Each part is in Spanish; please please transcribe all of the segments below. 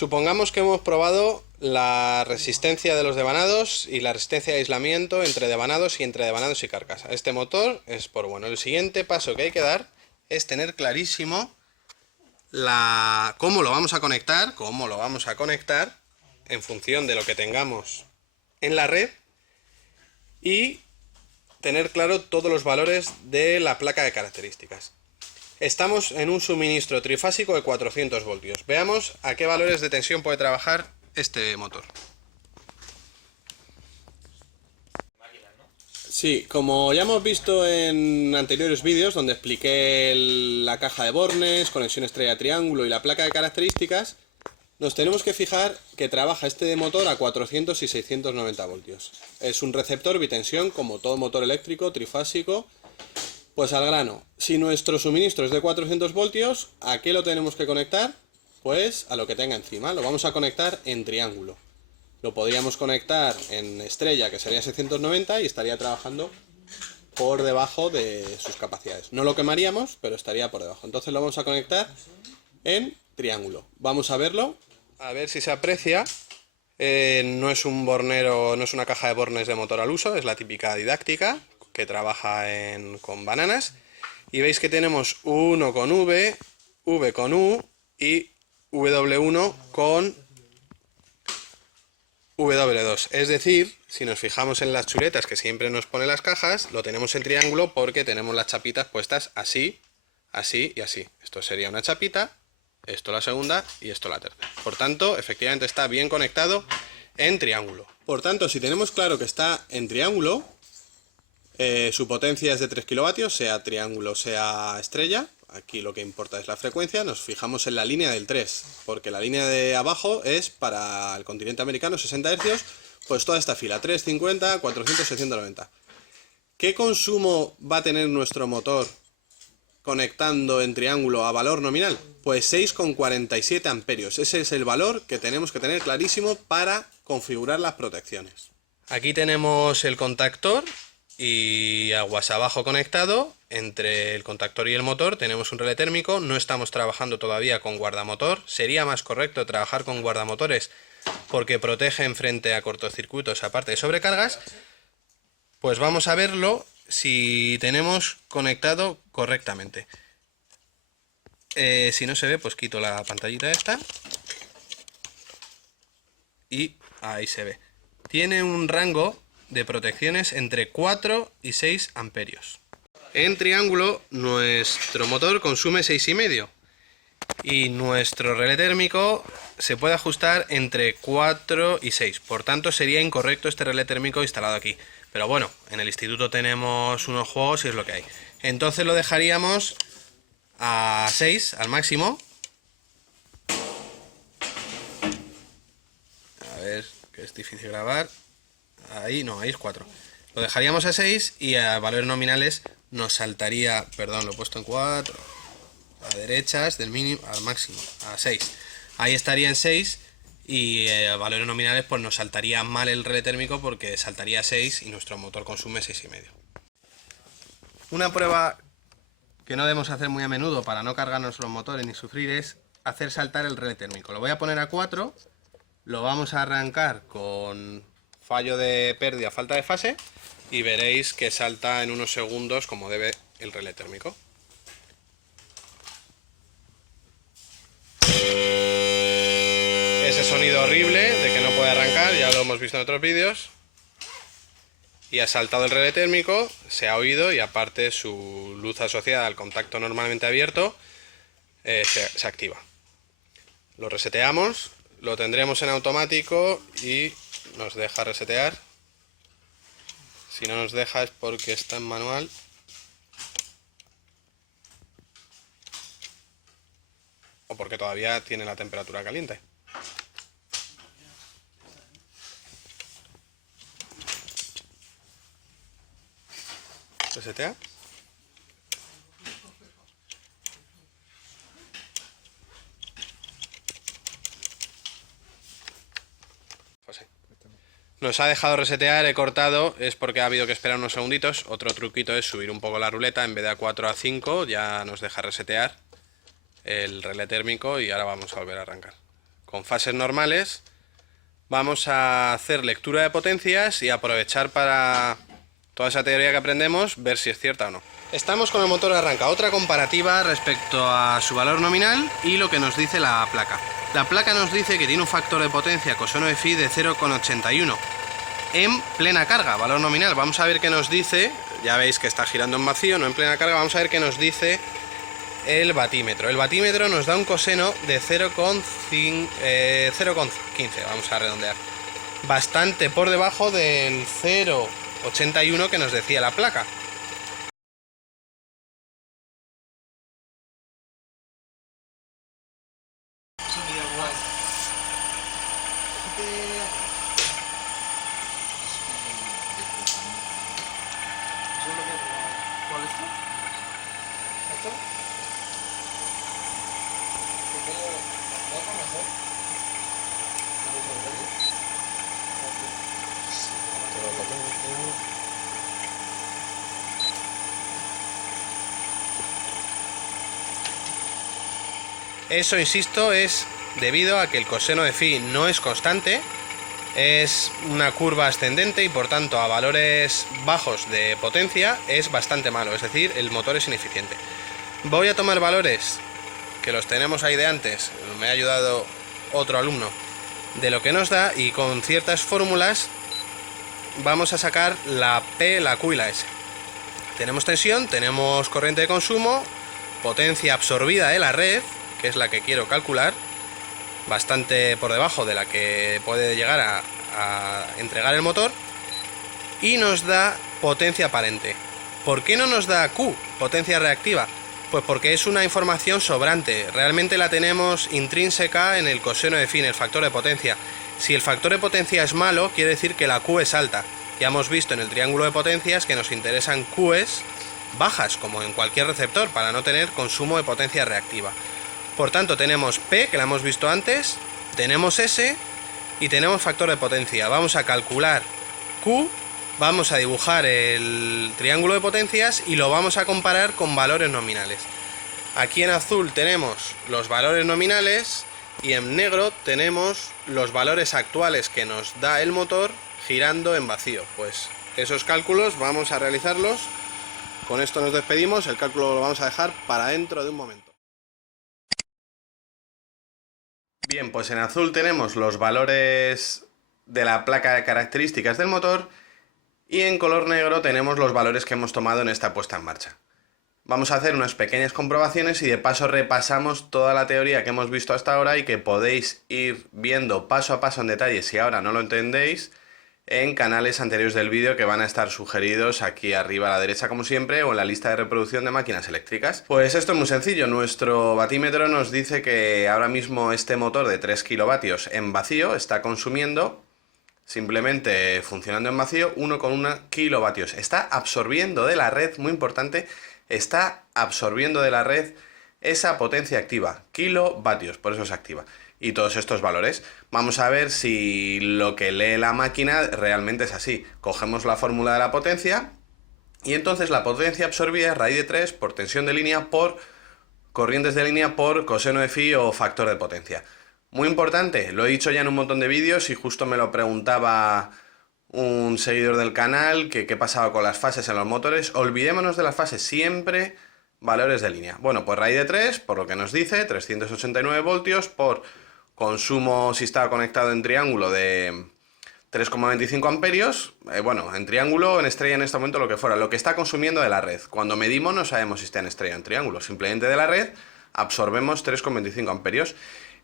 Supongamos que hemos probado la resistencia de los devanados y la resistencia de aislamiento entre devanados y carcasa. Este motor es por bueno. El siguiente paso que hay que dar es tener clarísimo cómo lo vamos a conectar en función de lo que tengamos en la red y tener claro todos los valores de la placa de características. Estamos en un suministro trifásico de 400 voltios. Veamos a qué valores de tensión puede trabajar este motor. Sí, como ya hemos visto en anteriores vídeos donde expliqué la caja de bornes, conexión estrella-triángulo y la placa de características, nos tenemos que fijar que trabaja este motor a 400 y 690 voltios. Es un receptor bitensión como todo motor eléctrico trifásico. Pues al grano, si nuestro suministro es de 400 voltios, ¿a qué lo tenemos que conectar? Pues a lo que tenga encima, lo vamos a conectar en triángulo. Lo podríamos conectar en estrella, que sería 690, y estaría trabajando por debajo de sus capacidades. No lo quemaríamos, pero estaría por debajo. Entonces lo vamos a conectar en triángulo. Vamos a verlo, a ver si se aprecia. No es un bornero, no es una caja de bornes de motor al uso, es la típica didáctica que trabaja con bananas, y veis que tenemos U1 con V, V con U y W1 con W2. Es decir, si nos fijamos en las chuletas que siempre nos pone las cajas, lo tenemos en triángulo porque tenemos las chapitas puestas así, así y así. Esto sería una chapita, esto la segunda y esto la tercera. Por tanto, efectivamente está bien conectado en triángulo. Por tanto, si tenemos claro que está en triángulo, su potencia es de 3 kilovatios, sea triángulo, sea estrella. Aquí lo que importa es la frecuencia. Nos fijamos en la línea del 3, porque la línea de abajo es para el continente americano, 60 Hz, pues toda esta fila, 350, 400, 690. ¿Qué consumo va a tener nuestro motor conectando en triángulo a valor nominal? Pues 6,47 amperios. Ese es el valor que tenemos que tener clarísimo para configurar las protecciones. Aquí tenemos el contactor y aguas abajo conectado. Entre el contactor y el motor tenemos un relé térmico. No estamos trabajando todavía con guardamotor. Sería más correcto trabajar con guardamotores porque protegen frente a cortocircuitos aparte de sobrecargas. Pues vamos a verlo si tenemos conectado correctamente. Si no se ve, pues quito la pantallita esta y ahí se ve. Tiene un rango de protecciones entre 4 y 6 amperios. En triángulo nuestro motor consume 6,5 y nuestro relé térmico se puede ajustar entre 4 y 6. Por tanto sería incorrecto este relé térmico instalado aquí. Pero bueno, en el instituto tenemos unos juegos y es lo que hay. Entonces lo dejaríamos a 6 al máximo. A ver, que es difícil grabar. Ahí no, ahí es 4. Lo dejaríamos a 6 y a valores nominales nos saltaría, perdón, lo he puesto en 4, a derechas del mínimo al máximo, a 6. Ahí estaría en 6 y a valores nominales pues nos saltaría mal el relé térmico porque saltaría a 6 y nuestro motor consume 6,5. Una prueba que no debemos hacer muy a menudo para no cargarnos los motores ni sufrir es hacer saltar el relé térmico. Lo voy a poner a 4, lo vamos a arrancar con fallo de pérdida, falta de fase, y veréis que salta en unos segundos como debe el relé térmico. Ese sonido horrible de que no puede arrancar, ya lo hemos visto en otros vídeos. Y ha saltado el relé térmico, se ha oído y aparte su luz asociada al contacto normalmente abierto se activa. Lo reseteamos, lo tendremos en automático y nos deja resetear. Si no nos deja es porque está en manual. O porque todavía tiene la temperatura caliente. Resetea. Nos ha dejado resetear, he cortado, es porque ha habido que esperar unos segunditos. Otro truquito es subir un poco la ruleta, en vez de a 4 a 5 ya nos deja resetear el relé térmico y ahora vamos a volver a arrancar. con fases normales, vamos a hacer lectura de potencias y aprovechar para toda esa teoría que aprendemos, ver si es cierta o no. Estamos con el motor arrancado. Otra comparativa respecto a su valor nominal y lo que nos dice la placa. La placa nos dice que tiene un factor de potencia coseno de phi de 0,81 en plena carga, valor nominal. Vamos a ver qué nos dice, ya veis que está girando en vacío, no en plena carga. Vamos a ver qué nos dice el batímetro. El batímetro nos da un coseno de 0,15, vamos a redondear. Bastante por debajo del 0,81 que nos decía la placa. Eso, insisto, es debido a que el coseno de phi no es constante, es una curva ascendente y por tanto a valores bajos de potencia es bastante malo, es decir, el motor es ineficiente. Voy a tomar valores que los tenemos ahí de antes, me ha ayudado otro alumno, de lo que nos da, y con ciertas fórmulas vamos a sacar la P, la Q y la S. Tenemos tensión, tenemos corriente de consumo, potencia absorbida de la red, que es la que quiero calcular, bastante por debajo de la que puede llegar a entregar el motor, y nos da potencia aparente. ¿Por qué no nos da Q, potencia reactiva? Pues porque es una información sobrante, realmente la tenemos intrínseca en el coseno de phi, en el factor de potencia. Si el factor de potencia es malo, quiere decir que la Q es alta. Ya hemos visto en el triángulo de potencias que nos interesan Qs bajas, como en cualquier receptor, para no tener consumo de potencia reactiva. Por tanto, tenemos P, que la hemos visto antes, tenemos S y tenemos factor de potencia. Vamos a calcular Q, vamos a dibujar el triángulo de potencias y lo vamos a comparar con valores nominales. Aquí en azul tenemos los valores nominales y en negro tenemos los valores actuales que nos da el motor girando en vacío. Pues esos cálculos vamos a realizarlos. Con esto nos despedimos, el cálculo lo vamos a dejar para dentro de un momento. Bien, pues en azul tenemos los valores de la placa de características del motor y en color negro tenemos los valores que hemos tomado en esta puesta en marcha. Vamos a hacer unas pequeñas comprobaciones y de paso repasamos toda la teoría que hemos visto hasta ahora y que podéis ir viendo paso a paso en detalle si ahora no lo entendéis en canales anteriores del vídeo que van a estar sugeridos aquí arriba a la derecha como siempre o en la lista de reproducción de máquinas eléctricas. Pues esto es muy sencillo, nuestro batímetro nos dice que ahora mismo este motor de 3 kilovatios en vacío está consumiendo, simplemente funcionando en vacío, 1,1 kilovatios. Está absorbiendo de la red, muy importante, está absorbiendo de la red esa potencia activa, kilovatios, por eso se activa. Y todos estos valores. Vamos a ver si lo que lee la máquina realmente es así. Cogemos la fórmula de la potencia y entonces la potencia absorbida es raíz de 3 por tensión de línea por corrientes de línea por coseno de phi o factor de potencia. Muy importante, lo he dicho ya en un montón de vídeos y justo me lo preguntaba un seguidor del canal que qué pasaba con las fases en los motores. Olvidémonos de las fases, siempre valores de línea. Bueno, pues raíz de 3, por lo que nos dice, 389 voltios por consumo, si estaba conectado en triángulo, de 3,25 amperios. Bueno, en triángulo, en estrella en este momento, lo que fuera. Lo que está consumiendo de la red. Cuando medimos no sabemos si está en estrella o en triángulo. Simplemente de la red absorbemos 3,25 amperios.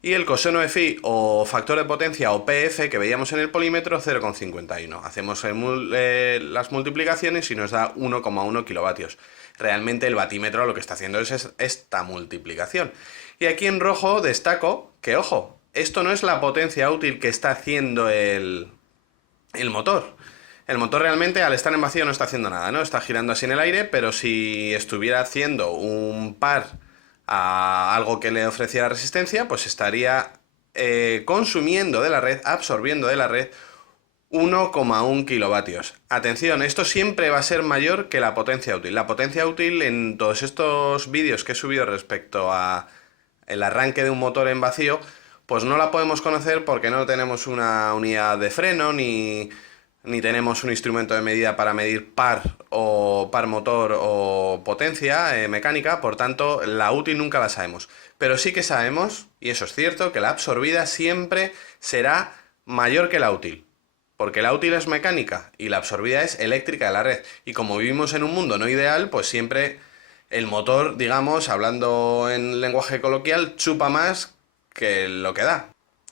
Y el coseno de phi o factor de potencia o PF que veíamos en el polímetro 0,51. Hacemos las multiplicaciones y nos da 1,1 kilovatios. Realmente el batímetro lo que está haciendo es esta multiplicación. Y aquí en rojo destaco que, ojo, esto no es la potencia útil que está haciendo el motor. El motor realmente al estar en vacío no está haciendo nada, ¿no? Está girando así en el aire, pero si estuviera haciendo un par a algo que le ofreciera resistencia, pues estaría consumiendo de la red, absorbiendo de la red 1,1 kilovatios. Atención, esto siempre va a ser mayor que la potencia útil. La potencia útil en todos estos vídeos que he subido respecto a el arranque de un motor en vacío, pues no la podemos conocer porque no tenemos una unidad de freno ni tenemos un instrumento de medida para medir par motor o potencia mecánica, por tanto la útil nunca la sabemos. Pero sí que sabemos, y eso es cierto, que la absorbida siempre será mayor que la útil. Porque la útil es mecánica y la absorbida es eléctrica de la red. Y como vivimos en un mundo no ideal, pues siempre el motor, digamos, hablando en lenguaje coloquial, chupa más que lo que da.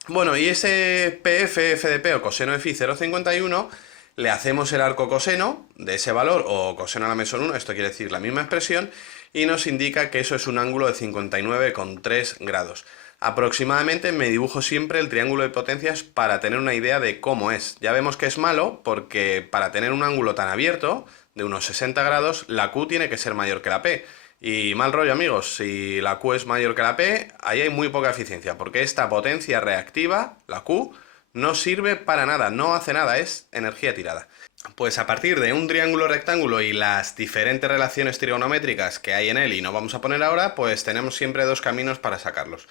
Bueno, y ese PF, FDP o coseno de phi 0,51 le hacemos el arco coseno de ese valor o coseno a la mesón 1, esto quiere decir la misma expresión, y nos indica que eso es un ángulo de 59,3 grados. Aproximadamente me dibujo siempre el triángulo de potencias para tener una idea de cómo es. Ya vemos que es malo porque para tener un ángulo tan abierto, de unos 60 grados, la Q tiene que ser mayor que la P. Y mal rollo, amigos, si la Q es mayor que la P, ahí hay muy poca eficiencia, porque esta potencia reactiva, la Q, no sirve para nada, no hace nada, es energía tirada. Pues a partir de un triángulo rectángulo y las diferentes relaciones trigonométricas que hay en él y no vamos a poner ahora, pues tenemos siempre dos caminos para sacarlos.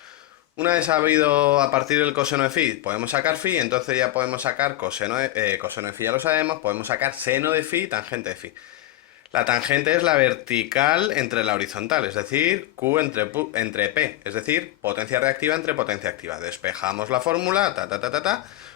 Una vez sabido a partir del coseno de phi, podemos sacar phi, entonces ya podemos sacar coseno de phi, ya lo sabemos, podemos sacar seno de phi, tangente de phi. La tangente es la vertical entre la horizontal, es decir, Q entre P, es decir, potencia reactiva entre potencia activa. Despejamos la fórmula,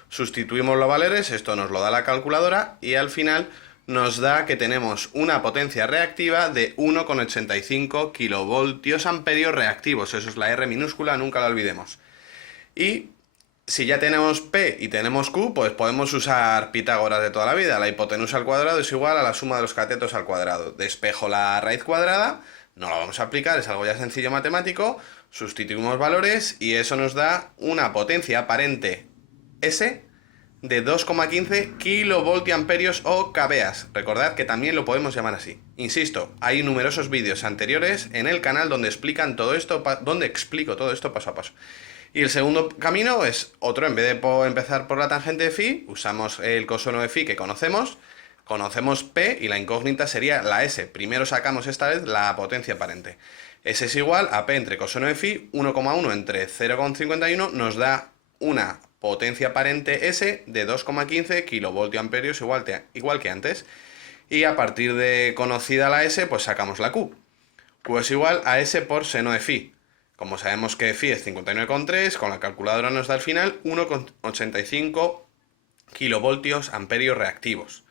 sustituimos los valores, esto nos lo da la calculadora y al final nos da que tenemos una potencia reactiva de 1,85 kilovoltios amperios reactivos, eso es la R minúscula, nunca la olvidemos. Y si ya tenemos P y tenemos Q, pues podemos usar Pitágoras de toda la vida. La hipotenusa al cuadrado es igual a la suma de los catetos al cuadrado. Despejo la raíz cuadrada, no la vamos a aplicar, es algo ya sencillo matemático, sustituimos valores y eso nos da una potencia aparente S de 2,15 kilovoltiamperios o kVA. Recordad que también lo podemos llamar así. Insisto, hay numerosos vídeos anteriores en el canal donde explico todo esto paso a paso. Y el segundo camino es otro, en vez de empezar por la tangente de phi, usamos el coseno de phi que conocemos P y la incógnita sería la S. Primero sacamos esta vez la potencia aparente. S es igual a P entre coseno de phi, 1,1 entre 0,51 nos da una potencia aparente S de 2,15 kilovoltiamperios igual que antes. Y a partir de conocida la S, pues sacamos la Q. Q es igual a S por seno de phi. Como sabemos que phi es 59,3, con la calculadora nos da al final 1,85 kilovoltios amperios reactivos.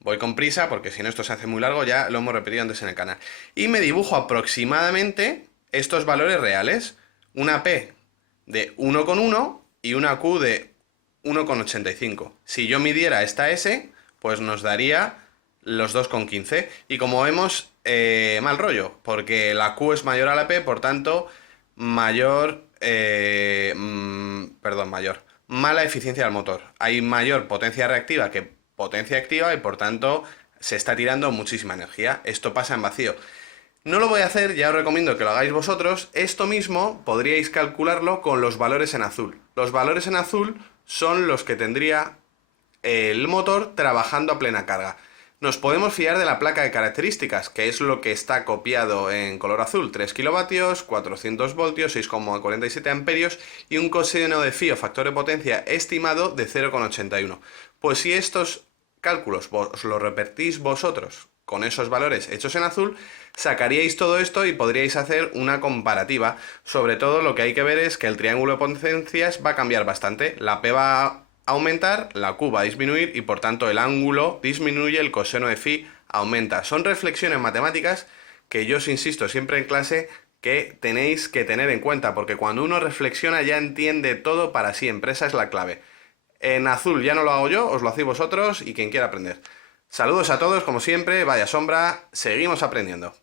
Voy con prisa porque si no esto se hace muy largo, ya lo hemos repetido antes en el canal. Y me dibujo aproximadamente estos valores reales. Una P de 1,1 y una Q de 1,85. Si yo midiera esta S, pues nos daría los 2,15. Y como vemos, mal rollo, porque la Q es mayor a la P, por tanto, mala eficiencia del motor. Hay mayor potencia reactiva que potencia activa y por tanto se está tirando muchísima energía. Esto pasa en vacío. No lo voy a hacer, ya os recomiendo que lo hagáis vosotros. Esto mismo podríais calcularlo con los valores en azul. Los valores en azul son los que tendría el motor trabajando a plena carga. Nos podemos fiar de la placa de características, que es lo que está copiado en color azul. 3 kilovatios, 400 voltios, 6,47 amperios y un coseno de phi o factor de potencia estimado de 0,81. Pues si estos cálculos os lo repetís vosotros con esos valores hechos en azul, sacaríais todo esto y podríais hacer una comparativa. Sobre todo lo que hay que ver es que el triángulo de potencias va a cambiar bastante. La P va a aumentar, la Q va a disminuir y por tanto el ángulo disminuye, el coseno de phi aumenta. Son reflexiones matemáticas que yo os insisto siempre en clase que tenéis que tener en cuenta, porque cuando uno reflexiona ya entiende todo para siempre, esa es la clave. En azul ya no lo hago yo, os lo hacéis vosotros y quien quiera aprender. Saludos a todos, como siempre, vaya sombra, seguimos aprendiendo.